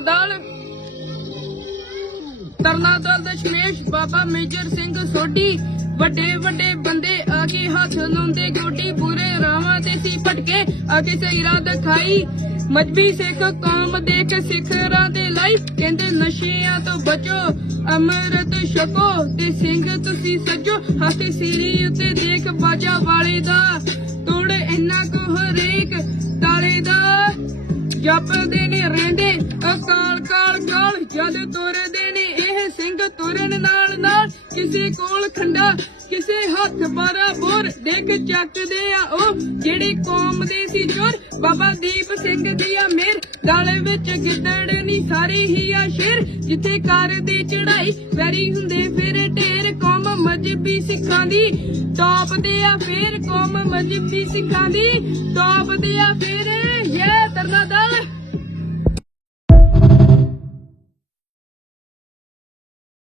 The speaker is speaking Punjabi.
ਦਲ। ਤਰਨਾ ਦਲ ਦਸ਼ਮੇਸ਼ ਬਾਬਾ ਮੇਜਰ ਸਿੰਘ ਸੋਢੀ। ਵੱਡੇ ਵੱਡੇ ਬੰਦੇ ਆ ਕੇ ਹੱਥ ਲਾਉਂਦੇ ਗੋਡੀ। ਪੂਰੇ ਰਾਵਾਂ ਤੇ ਸੀ ਫਟਕੇ ਆ ਕੇ ਸਹੀਰਾ ਦਿਖਾਈ। ਮਜਬੀ ਸਿੱਖ ਕੌਮ ਦੇਖ ਸਿਖਰਾਂ ਦੇ ਲਈ। ਕਹਿੰਦੇ, ਨਸ਼ਿਆਂ ਤੋਂ ਬਚੋ, ਅੰਮ੍ਰਿਤ ਛਕੋ ਤੇ ਸਿੰਘ ਤੁਸੀਂ ਸੱਜੋ। ਹੱਥ ਸੀਰੀ ਉੱਤੇ ਦੇਖ ਬਾਜਾ ਵਾਲੇ ਦਾ। ਤੋੜ ਇੰਨਾ ਕੁ ਹਰੇਕ ਤਾਲੇ ਦਾ। ਜਪਦੇ ਨੇ ਰਹਿੰਦੇ ਤੁਰਦੇ ਨੇ, ਇਹ ਸਿੰਘ ਤੁਰਨ ਨਾਲ ਨਾਲ ਕਿਸੇ ਕੋਲ ਖੰਡਾ, ਕਿਸੇ ਹੱਥ ਬਾਰਾ ਬੋਰ ਦੇਖ ਚੱਕਦੇ ਆ ਉਹ। ਜਿਹੜੀ ਕੌਮ ਦੇ ਸੀ ਚੋਰ, ਬਾਬਾ ਦੀਪ ਸਿੰਘ ਦੀ ਆ ਮੇਰ ਗਾਲੇ ਵਿੱਚ ਗਿੱਦੜ ਨਹੀਂ ਸਾਰੀ ਹੀ ਆ ਸ਼ੇਰ। ਜਿੱਥੇ ਕਰਦੇ ਚੜਾਈ ਵੈਰੀ ਹੁੰਦੇ ਫਿਰ ਢੇਰ। ਕੌਮ ਮਜਬੀ ਸਿੱਖਾਂ ਦੀ ਟੌਪ ਤੇ ਆ ਫੇਰ ਕੌਮ ਮਜਬੀ ਸਿੱਖਾਂ ਦੀ। ਟੌਪ ਤੇ ਆ ਫੇਰ ਇਹ ਤਰਨਾ ਦਲ